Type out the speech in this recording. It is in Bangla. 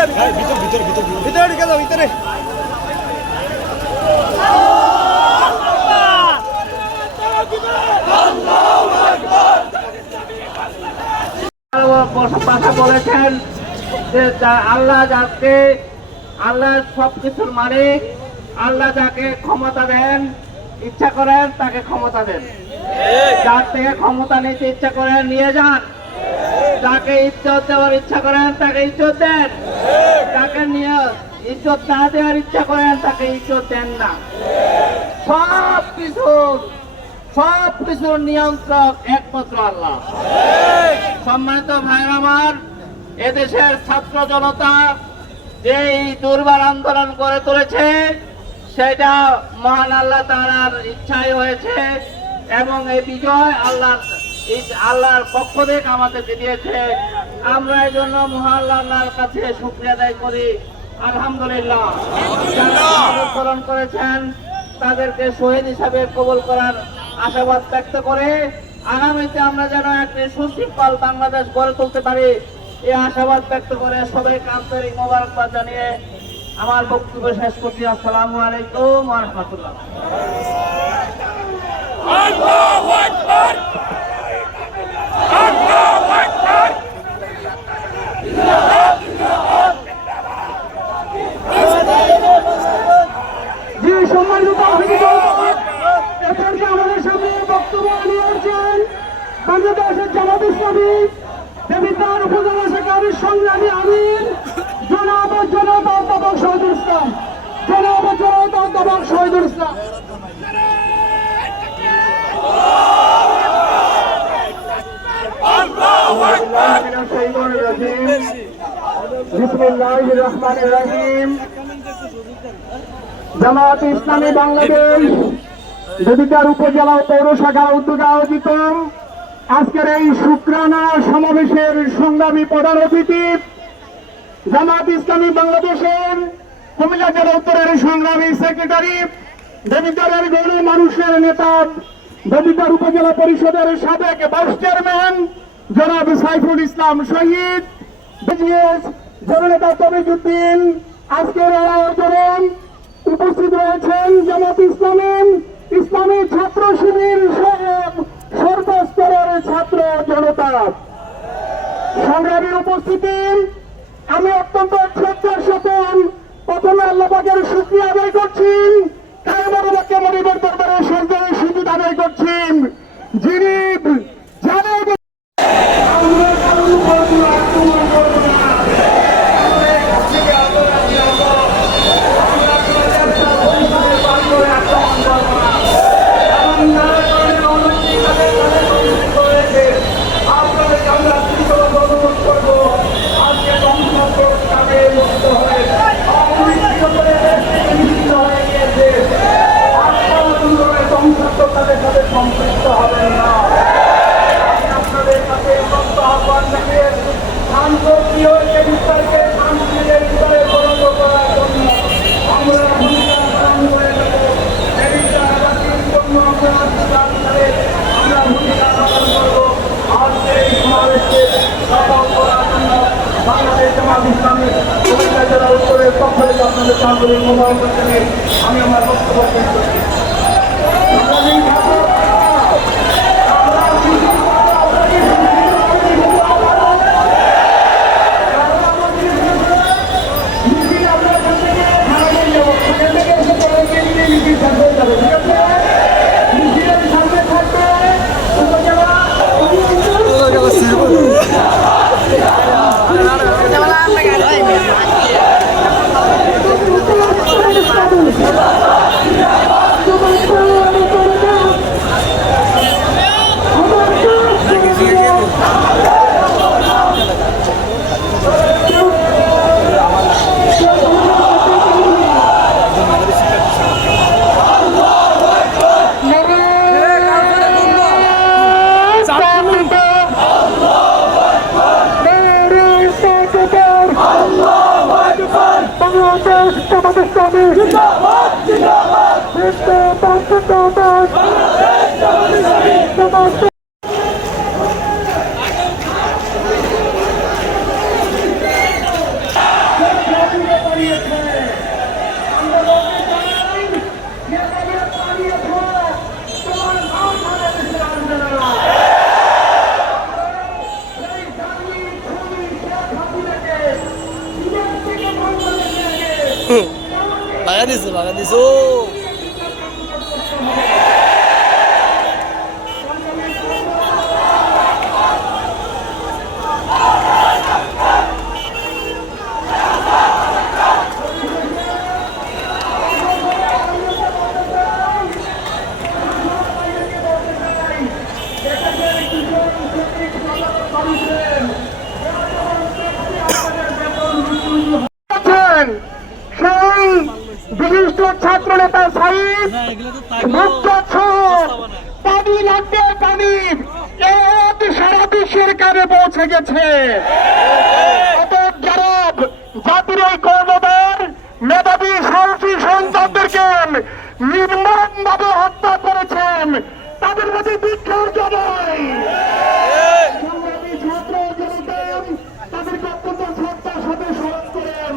ভিতরে ঢুকে যাও ভিতরে। কথা বলেছেন যে আল্লাহ যাকে আল্লাহ সবকিছুর মালিক, আল্লাহ যাকে ক্ষমতা দেন ইচ্ছা করেন তাকে ক্ষমতা দেন, যার থেকে ক্ষমতা নিতে ইচ্ছা করেন নিয়ে যান, যাকে ইজ্জত দেওয়ার ইচ্ছা করেন তাকে ইজ্জত দেন, যাকে নিয়ে ইজ্জত না দেওয়ার ইচ্ছা করেন তাকে ইজ্জত দেন না। সবকিছুর নিয়ন্ত্রক একমাত্র আল্লাহ। সম্মানিত ভাইরা আমার, এদেশের ছাত্র জনতা যে দুর্বার আন্দোলন করে তুলেছে সেটা মহান আল্লাহ তাআলার ইচ্ছায় হয়েছে এবং এই বিজয় আল্লাহর পক্ষ থেকে আমাদেরকে দিয়েছে। আমরা এই জন্য মহান আল্লাহর কাছে শুকরিয়া আদায় করি। আলহামদুলিল্লাহ, যারা আন্দোলন করেছেন তাদেরকে শহীদ হিসাবে কবুল করার আশাবাদ ব্যক্ত করে আগামীতে আমরা যেন একটি সুশৃঙ্খল বাংলাদেশ গড়ে তুলতে পারি এই আশাবাদ ব্যক্ত করে সবাইকে আন্তরিক মোবারকবাদ জানিয়ে আমার বক্তব্য শেষ করছি। আসসালামু আলাইকুম ওয়া রাহমাতুল্লাহ। আল্লাহু আকবার, আল্লাহু আকবার। যে সম্মানিত এদেরকে আমাদের সামনে বক্তব্য নিয়েছেন বাংলাদেশের জামাত ইসলামী দেবিদ্বার উপজেলা শাখার সংগ্রামী আমির জনাব অধ্যাপক শহীদুল ইসলাম, জনাব অধ্যাপক শহীদুল ইসলাম। বিসমিল্লাহির রহমানির রহিম। জামাত ইসলামী বাংলাদেশ দেবিদ্বার উপজেলা পৌর শাখার উদ্যোগে আয়োজিত আজকের এই শুকরানা সমাবেশের সংগ্রামী প্রধান অতিথি জামাত ইসলামী বাংলাদেশের কুমিল্লা জেলা উত্তরের সংগ্রামী সেক্রেটারি, দেবিদ্বারের গৌরী মানুষের নেতা, দেবিদ্বার উপজেলা পরিষদের সাবেক ভাইস চেয়ারম্যান জনাব সাইফুল ইসলাম শহীদ, জননেতা তমিজউদ্দিন, আজকের আয়োজনে উপস্থিত রয়েছেন জামাত ইসলামী ছাত্র শিবির সর্বস্তরের ছাত্র জনতা। সংগ্রামীর উপস্থিতি, আমি অত্যন্ত শ্রদ্ধার সাথে প্রথমে আল্লাহ পাকের শুকরিয়া আদায় করছি, কায়মরবাকে মনিবের দরবারে সরকারের সুযোগ আদায় করছি যিনি জানেন সম্পৃক্ত হবেন না। আপনাদের কাছে আহ্বান জানিয়ে শান্তিপ্রিয় বিস্তারকে শান্তির ভিতরে পরিণত করার জন্য আমরা ভূমিকা পালন করে দেব। আমরা ভূমিকা পালন করব। আজকে এই সমাবেশকে সফল করার জন্য বাংলাদেশ জামাত ইসলামী কুমিল্লা জেলা উত্তরের পক্ষ থেকে আপনাদের আন্তরিক মোবারকবাদ জানিয়ে আমি আমার বক্তব্য শেষ করছি। লাগা দিছো আছেন সেই বিশিষ্ট ছাত্র নেতা সাইদ মুক্ত পানি লাগবে পানি এত সারা বিশ্বের কানে পৌঁছে গেছে। অতএব যারা জাতির এই কর্মদার মেধাবী সাহসী সন্তানদেরকে নির্মম ভাবে হত্যা করেছেন তাদের প্রতি বিক্ষোভ জানাই। সংগ্রামী ছাত্র জনতা তাদেরকে অত্যন্ত শ্রদ্ধার সাথে স্মরণ করেন।